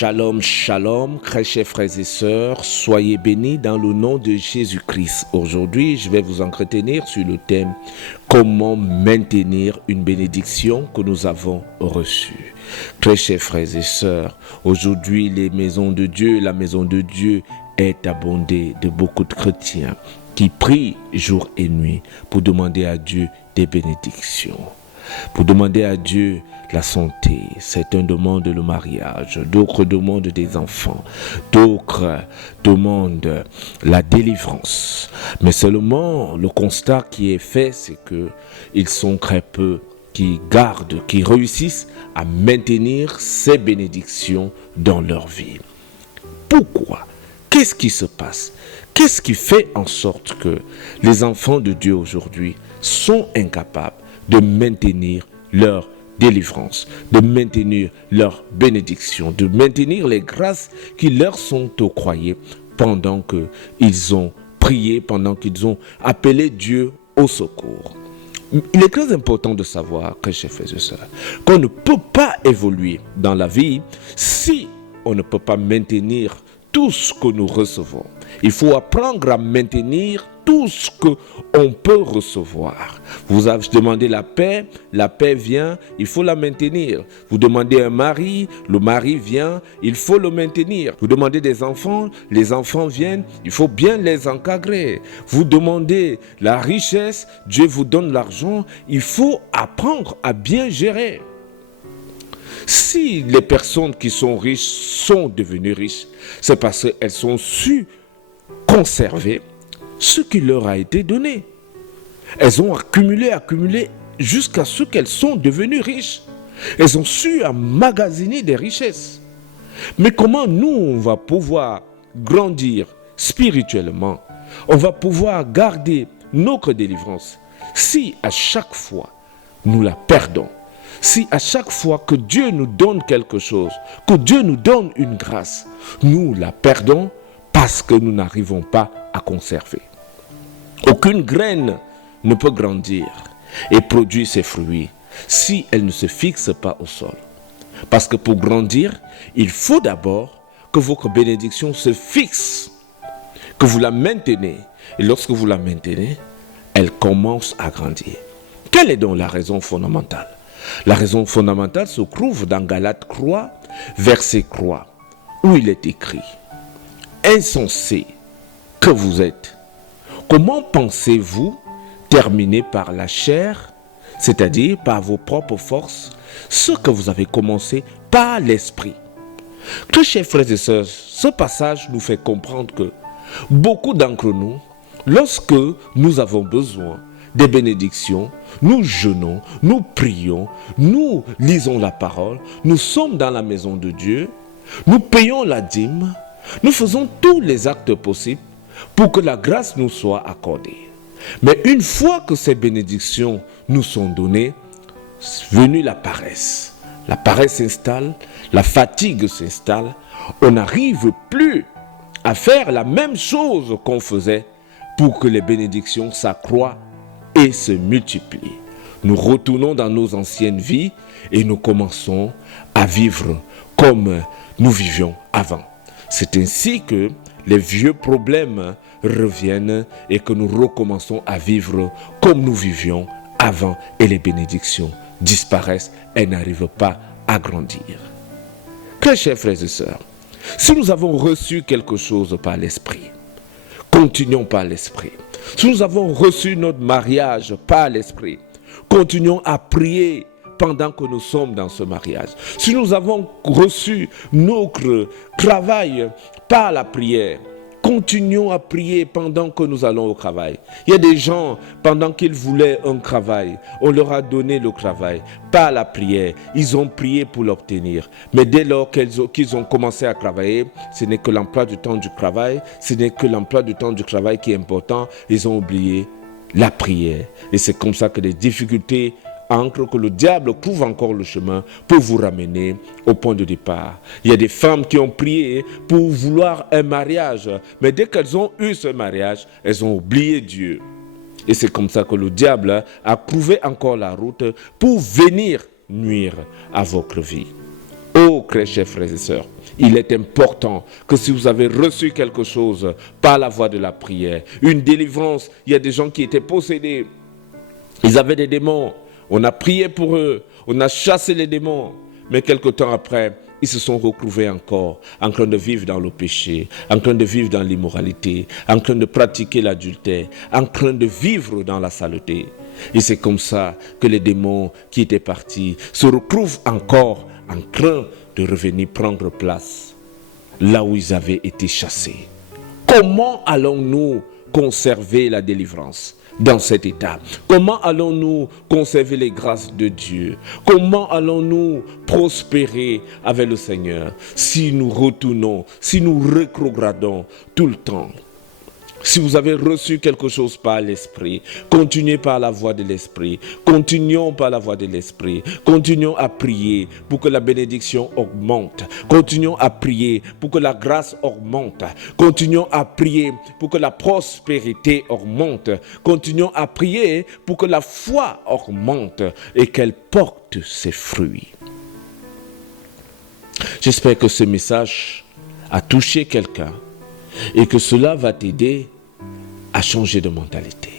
Shalom, shalom, très chers frères et sœurs, soyez bénis dans le nom de Jésus-Christ. Aujourd'hui, je vais vous entretenir sur le thème « Comment maintenir une bénédiction que nous avons reçue ». Très chers frères et sœurs, aujourd'hui, la maison de Dieu est abondée de beaucoup de chrétiens qui prient jour et nuit pour demander à Dieu des bénédictions. Pour demander à Dieu la santé, certains demandent le mariage, d'autres demandent des enfants, d'autres demandent la délivrance. Mais seulement le constat qui est fait, c'est que ils sont très peu qui réussissent à maintenir ces bénédictions dans leur vie. Pourquoi? Qu'est-ce qui se passe? Qu'est-ce qui fait en sorte que les enfants de Dieu aujourd'hui sont incapables de maintenir leur délivrance, de maintenir leur bénédiction, de maintenir les grâces qui leur sont octroyées pendant qu'ils ont prié, pendant qu'ils ont appelé Dieu au secours? Il est très important de savoir, très chers frères et sœurs, qu'on ne peut pas évoluer dans la vie si on ne peut pas maintenir tout ce que nous recevons. Il faut apprendre à maintenir tout ce qu'on peut recevoir. Vous avez demandé la paix vient, il faut la maintenir. Vous demandez un mari, le mari vient, il faut le maintenir. Vous demandez des enfants, les enfants viennent, il faut bien les encadrer. Vous demandez la richesse, Dieu vous donne l'argent, il faut apprendre à bien gérer. Si les personnes qui sont riches sont devenues riches, c'est parce qu'elles ont su conserver ce qui leur a été donné. Elles ont accumulé jusqu'à ce qu'elles sont devenues riches. Elles ont su emmagasiner des richesses. Mais comment nous, on va pouvoir grandir spirituellement? On va pouvoir garder notre délivrance si à chaque fois nous la perdons? Si à chaque fois que Dieu nous donne quelque chose, que Dieu nous donne une grâce, nous la perdons parce que nous n'arrivons pas à conserver. Aucune graine ne peut grandir et produire ses fruits si elle ne se fixe pas au sol. Parce que pour grandir, il faut d'abord que votre bénédiction se fixe, que vous la maintenez. Et lorsque vous la maintenez, elle commence à grandir. Quelle est donc la raison fondamentale? La raison fondamentale se trouve dans Galates 3, verset 3, où il est écrit « Insensés que vous êtes, comment pensez-vous terminer par la chair, c'est-à-dire par vos propres forces, ce que vous avez commencé par l'esprit ?» Très chers frères et sœurs, ce passage nous fait comprendre que beaucoup d'entre nous, lorsque nous avons besoin des bénédictions, nous jeûnons, nous prions, nous lisons la parole, nous sommes dans la maison de Dieu, nous payons la dîme, nous faisons tous les actes possibles pour que la grâce nous soit accordée. Mais une fois que ces bénédictions nous sont données, venue la paresse. La paresse s'installe, la fatigue s'installe, on n'arrive plus à faire la même chose qu'on faisait pour que les bénédictions s'accroissent et se multiplient. Nous retournons dans nos anciennes vies et nous commençons à vivre comme nous vivions avant. C'est ainsi que les vieux problèmes reviennent et que nous recommençons à vivre comme nous vivions avant et les bénédictions disparaissent et n'arrivent pas à grandir. Très chers frères et sœurs, si nous avons reçu quelque chose par l'esprit, continuons par l'esprit. Si nous avons reçu notre mariage par l'esprit, continuons à prier pendant que nous sommes dans ce mariage. Si nous avons reçu notre travail par la prière, continuons à prier pendant que nous allons au travail. Il y a des gens, pendant qu'ils voulaient un travail, on leur a donné le travail par la prière. Ils ont prié pour l'obtenir. Mais dès lors qu'ils ont commencé à travailler, ce n'est que l'emploi du temps du travail, ce n'est que l'emploi du temps du travail qui est important. Ils ont oublié la prière. Et c'est comme ça que les difficultés que le diable trouve encore le chemin pour vous ramener au point de départ. Il y a des femmes qui ont prié pour vouloir un mariage, mais dès qu'elles ont eu ce mariage, elles ont oublié Dieu. Et c'est comme ça que le diable a trouvé encore la route pour venir nuire à votre vie. Oh, chers frères et sœurs, il est important que si vous avez reçu quelque chose par la voie de la prière, une délivrance, il y a des gens qui étaient possédés, ils avaient des démons, on a prié pour eux, on a chassé les démons, mais quelque temps après, ils se sont retrouvés encore en train de vivre dans le péché, en train de vivre dans l'immoralité, en train de pratiquer l'adultère, en train de vivre dans la saleté. Et c'est comme ça que les démons qui étaient partis se retrouvent encore en train de revenir prendre place là où ils avaient été chassés. Comment allons-nous conserver la délivrance dans cet état? Comment allons-nous conserver les grâces de Dieu? Comment allons-nous prospérer avec le Seigneur si nous retournons, si nous rétrogradons tout le temps? Si vous avez reçu quelque chose par l'Esprit, continuez par la voie de l'Esprit. Continuons par la voie de l'Esprit. Continuons à prier pour que la bénédiction augmente. Continuons à prier pour que la grâce augmente. Continuons à prier pour que la prospérité augmente. Continuons à prier pour que la foi augmente et qu'elle porte ses fruits. J'espère que ce message a touché quelqu'un et que cela va t'aider à changer de mentalité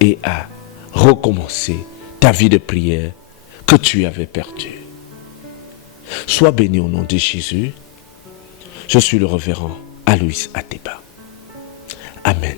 et à recommencer ta vie de prière que tu avais perdue. Sois béni au nom de Jésus. Je suis le révérend Aloïs Ateba. Amen.